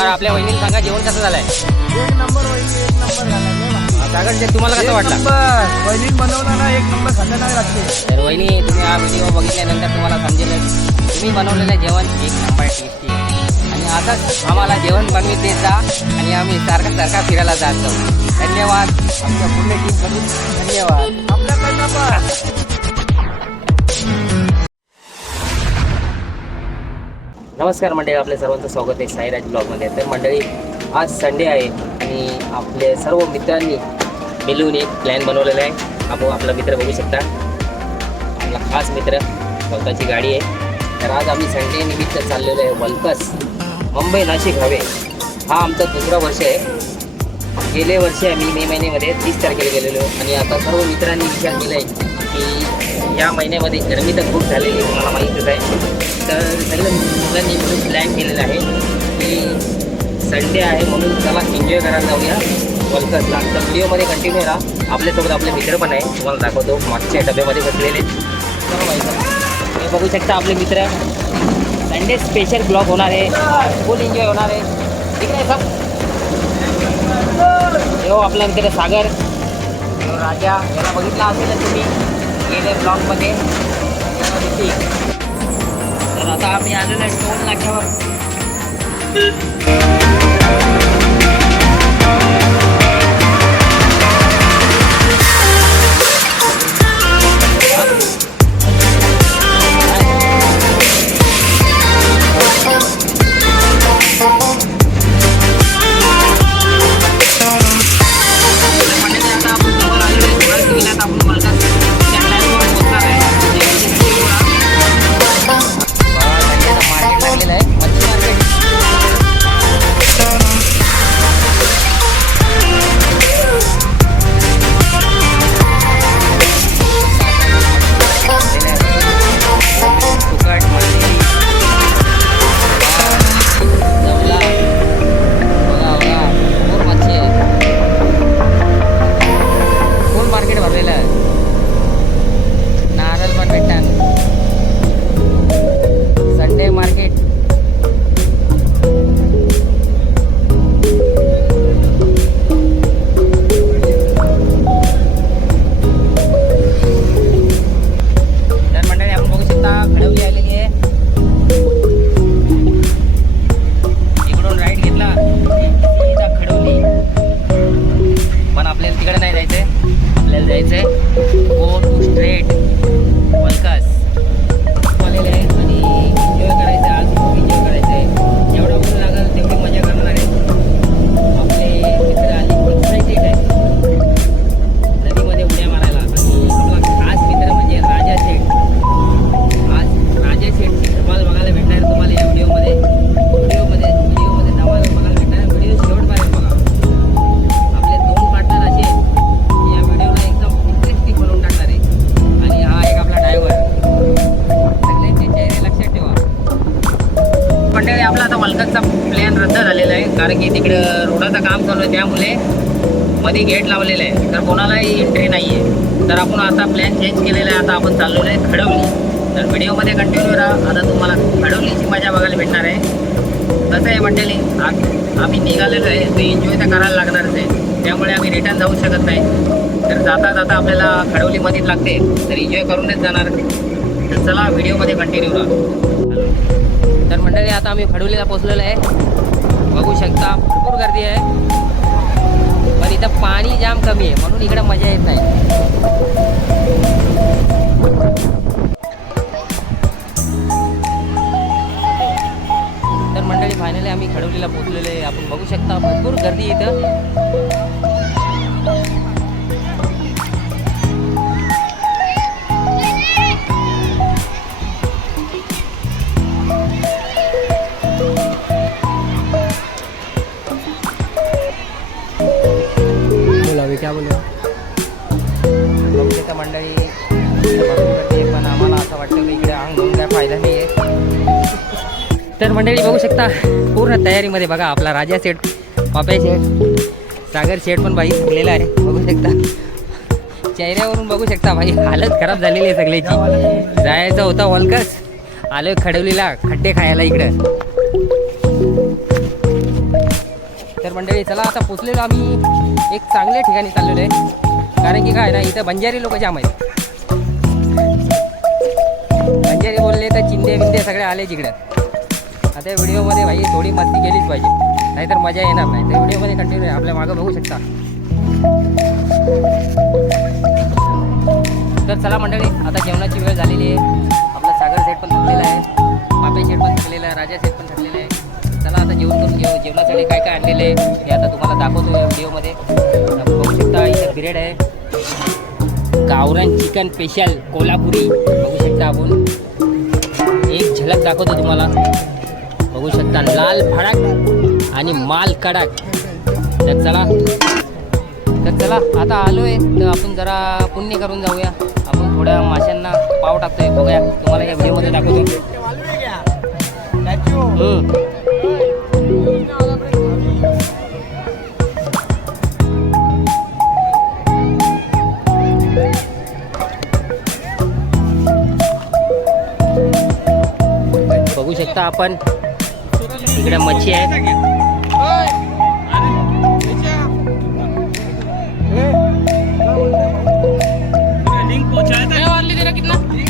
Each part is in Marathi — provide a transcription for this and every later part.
तर आपल्या वहिनीला सांगा जेवण कसं झालंय? एक नंबर वहिनी एक झाला तुम्हाला कसं वाटलं? वहिनी एक नंबर लागते. तर वहिनी तुम्ही हा व्हिडिओ बघितल्यानंतर तुम्हाला समजेल तुम्ही बनवलेलं जेवण एक नंबर टेस्टी आणि असंच आम्हाला जेवण बनवीत देत जा आणि आम्ही सारखं सारखा फिरायला जात जाऊ. धन्यवाद. आमच्या पूर्ण टीमकडून धन्यवाद. आपल्याकडनं पण नमस्कार मंडळी आपल्या सर्वांचं स्वागत आहे साईराज ब्लॉगमध्ये. तर मंडळी आज संडे आहे आणि आपले सर्व मित्रांनी मिळून एक प्लॅन बनवलेला आहे. आपण आपला मित्र बघू शकता. आपला खास मित्र स्वतःची गाडी आहे. तर आज आम्ही संडे निमित्त चाललेलो आहे वलकस मुंबई नाशिक हवे हा आमचा दुसरा वर्ष आहे. गेले वर्षी आम्ही मे महिन्यामध्ये तीस तारखेला गेलेलो आणि आता सर्व मित्रांनी विचार केला आहे की या महिन्यामध्ये गरमी तर खूप झालेली मला तुम्हाला माहीतच आहे. तर मिळून प्लॅन केलेला आहे. की संडे आहे म्हणून चला एन्जॉय करायला जाऊया. वलकसला तर व्हिडिओमध्ये कंटिन्यू राहा. आपल्यासोबत आपले मित्र पण आहे. तुम्हाला दाखवतो. मागच्या डब्यामध्ये बसलेले. माहिती हे बघू शकता आपले मित्र. संडे स्पेशल ब्लॉग होणार आहे. फुल एन्जॉय होणार आहे. ठीक आहे सब हो आपला मित्र सागर. राजा. याला बघितला असेल तुम्ही. गेले ब्लॉगमध्ये तर आता आम्ही आलेलो आहे टोल नाक्यावर की तिकडं रोडाचं काम चालू आहे त्यामुळे मध्ये गेट लावलेलं आहे. तर कोणालाही एंट्री नाही आहे तर आपण आता प्लॅन चेंज केलेला आहे आता आपण चाललेलो आहे खडवली. तर व्हिडिओमध्ये कंटिन्यू राहा. आता तुम्हाला खडवलीची मजा बघायला भेटणार आहे. कसं आहे मंडळी आम्ही आम्ही निघालेलो आहे. ते एन्जॉय तर करायला लागणारच आहे. त्यामुळे आम्ही रिटर्न जाऊ शकत नाही. तर जाता जाता आपल्याला खडवलीमध्येच लागते. तर एन्जॉय करूनच जाणार तर चला व्हिडिओमध्ये कंटिन्यू राहा. तर मंडळी आता आम्ही खडवलीला पोचलेलो आहे. बघू शकता. भरपूर गर्दी आहे. पण इथं पाणी जाम कमी आहे. म्हणून इकडं मजा येत नाही. तर मंडळी फायनली आम्ही खडवलीला पोचलेले आपण बघू शकता भरपूर गर्दी इथं. आता पूर्ण तयारीमध्ये बघा आपला राजा शेठ पापे शेठ सागर शेठ पण बाई थकलेला आहे बघू शकता. चेहऱ्यावरून बघू शकता भाई हालत खराब झालेली आहे सगळ्याची. जायचं होतं वॉलकस आलोय खडवलीला खड्डे खायला इकडं. तर मंडळी चला आता पोचलेलो आम्ही. एक चांगल्या ठिकाणी चाललेलो आहे. कारण की काय ना इथं बंजारी लोक जाम आहेत. बंजारी बोलले तर चिंदे बिंदे सगळे आले तिकडं आता व्हिडिओमध्ये भाई थोडी मस्ती केलीच पाहिजे. नाहीतर मजा येणार नाही. तर व्हिडिओमध्ये कंटिन्यू आहे आपल्या मागं बघू शकता. तर चला मंडळी आता जेवणाची वेळ झालेली आहे. आपला सागर सेट पण थकलेला आहे. पापे सेट पण थकलेला आहे. राजा सेट पण थकलेला आहे. चला आता जेवण करून घेऊ. जेवणासाठी काय काय आणलेलं आहे हे आता तुम्हाला दाखवतो या व्हिडिओमध्ये. बघू शकता इथे पिरियड आहे. गावरान चिकन स्पेशल कोल्हापुरी. बघू शकता आपण. एक झलक दाखवतो तुम्हाला. बघू शकता लाल भडाक आणि माल कडक. तर चला. तर चला आता आलोय. तर आपण जरा पुण्य करून जाऊया. आपण थोड्या माशांना पाव टाकतोय. बघूया तुम्हाला या व्हिडिओमध्ये दाखवतो. बघू शकता आपण. इकडे मच्छी आहे.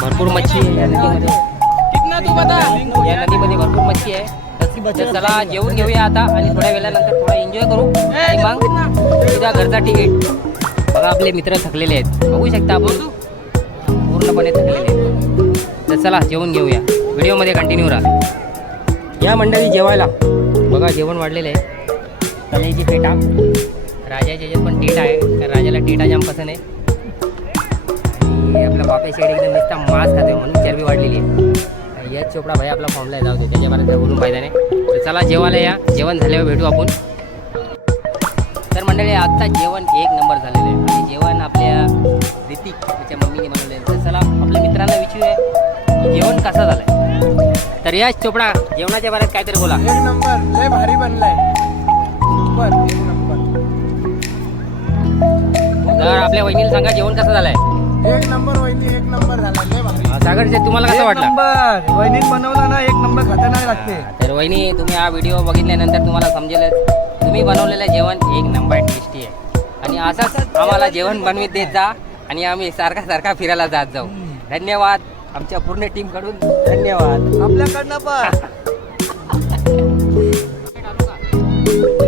भरपूर मच्छी आहे या नदीमध्ये. या नदीमध्ये भरपूर मच्छी आहे. चला जेवून घेऊया आता आणि थोड्या वेळानंतर थोडा एन्जॉय करू. मग उद्या घरचा तिकीट बघा आपले मित्र थकलेले आहेत. बघू शकता आपण. पूर्णपणे थकलेले आहेत. तर चला जेवून घेऊया. व्हिडिओमध्ये कंटिन्यू राहा. या मंडळी जेवायला. बघा जेवण वाढलेलं आहे. कलेची पेटा राजाच्या याच्यात पण टेट आहे तर राजाला टेटा जाम पसंत आहे. आणि आपला बापे शेड एकदम नुसता मांस खातोय म्हणून चरबी वाढलेली आहे. यश चोपडा भाई आपला फॉर्मला जाऊ दे त्याच्यापर्यंत बोलून फायदा नाही. तर चला जेवायला या. जेवण झाल्यावर भेटू आपण. तर मंडळी आत्ता जेवण एक नंबर झालेलं आहे. आणि जेवण आपल्या ऋतिक त्याच्या मम्मीने बनवलेलं आहे. तर चला आपल्या मित्रांना विचारूया की जेवण कसं झालंय? तर यश चोपडा जेवणाच्या बारेत काहीतरी बोला. एक नंबर लय भारी बनलाय. सुपर एक नंबर. तर आपल्या वहिनीला सांगा जेवण कसं झालंय? एक नंबर वहिनी एक नंबर झाला लय भारी. सागर शेठ, तुम्हाला कसं एक वाटलं? नंबर. वहिनीत बनवला ना एक नंबर खतरनाक लागते. तर वहिनी तुम्ही हा व्हिडिओ बघितल्यानंतर तुम्हाला समजेलच तुम्ही बनवलेलं जेवण एक नंबर टेस्टी आहे. आणि असंच आम्हाला जेवण बनवीत देत जा आणि आम्ही सारखा सारखा फिरायला जात जाऊ. धन्यवाद. आमच्या पूर्ण टीमकडून धन्यवाद. आपल्याकडनं पण.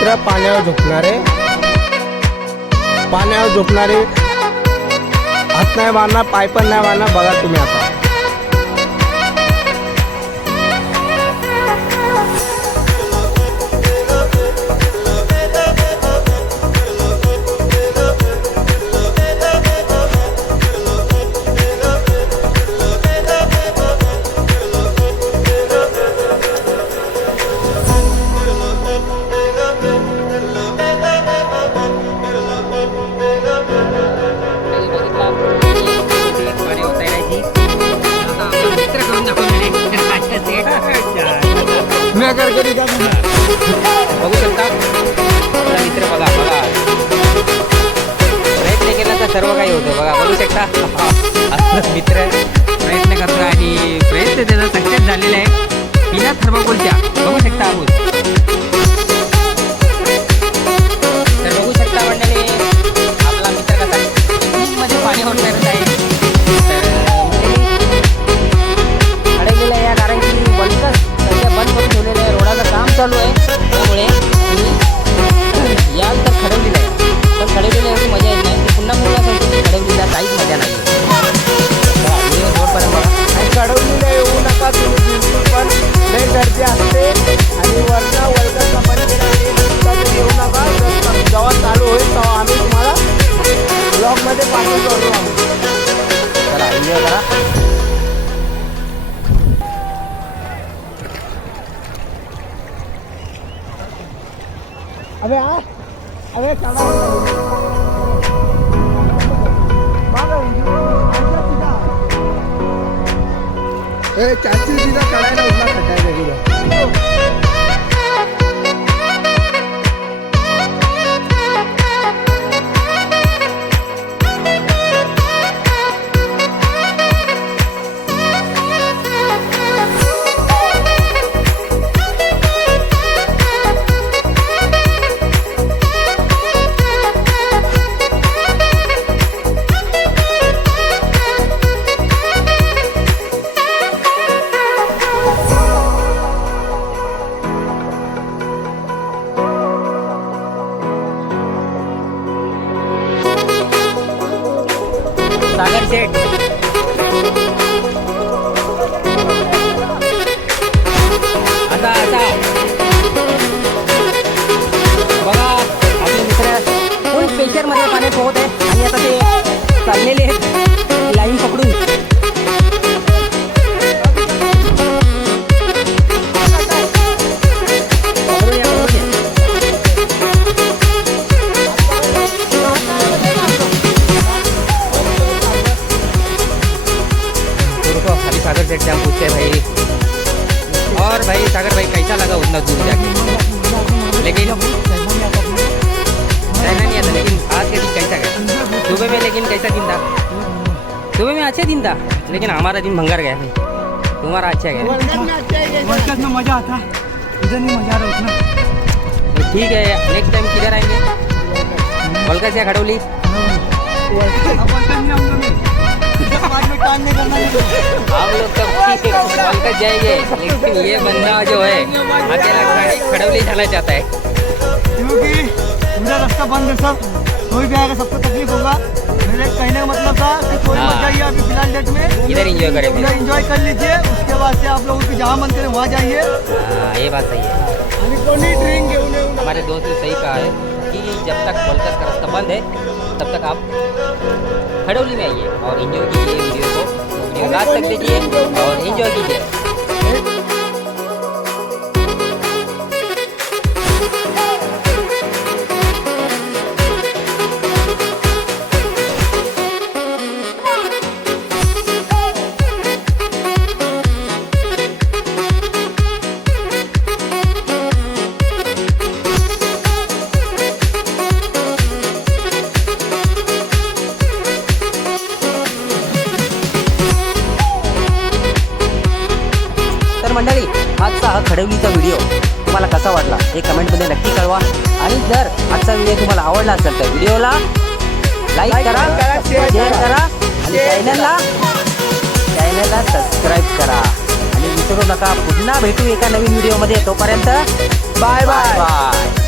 मित्र पाण्यावर झोपणारे. पाण्यावर झोपणारे. हात नाही मारणार पाय पण नाही मारणार बघा तुम्ही आता. बघू शकता मित्र बघा बघा प्रयत्न केला तर सर्व काही होतं बघा बघू शकता आपला मित्र प्रयत्न करतो आणि प्रयत्न त्याचा सक्सेस झालेला आहे बिना थर्माकोलच्या बघू शकता आपण तर बघू शकता मंडळी आपला मित्र कसा मध्ये पाणी होऊन હવે આ હવે ચડાવી ચાચી દીધા કડાઈ ના ઊભા થકાય सागर सेठ से हम पूछते हैं भाई। और भाई सागर भाई कैसा लगा उतना दूर जाके? लेकिन रहना नहीं आता लेकिन आज का दिन कैसा गया? सुबह में लेकिन कैसा दिन था? सुबह में अच्छे दिन था लेकिन हमारा दिन भंगार गया भाई। तुम्हारा अच्छा गया। में मज़ा आता। इधर नहीं मज़ा आ रहा उतना। तो ठीक है नेक्स्ट टाइम किधर आएँगे? कोलकाता से खड़ोली? काम नहीं करना लोग तो कोलकाता जाएँगे लेकिन ये बंदा जो है अकेला खड़े- खड़ोली जाना चाहता है। क्योंकि पूरा रास्ता बंद है सब। कोई भी आएगा सबको तकलीफ़ होगा। मेरे कहने का मतलब था कि कोई हाँ। मत जाइए अभी फ़िलहाल डेट में। इधर करें इधर एंजॉय कर लीजिए। उसके बाद से आप लोगों की जहाँ मन करे वहाँ जाइए। हाँ ये बात सही है। हमारे दोस्त ने सही कहा है कि जब तक कोलकाता का रास्ता बंद है तब तक आप खड़ौली में आइए और एंजॉय कीजिए वीडियो वीडियो लास्ट तक देखिए और एंजॉय कीजिए मंडळी आजचा हा खडवलीचा व्हिडिओ तुम्हाला कसा वाटला हे कमेंटमध्ये नक्की कळवा. आणि जर आजचा व्हिडिओ तुम्हाला आवडला असेल तर व्हिडिओला लाईक करा शेअर करा. आणि चॅनलला चॅनलला सबस्क्राईब करा. आणि विसरू नका पुन्हा भेटू एका नवीन व्हिडिओमध्ये तोपर्यंत बाय बाय बाय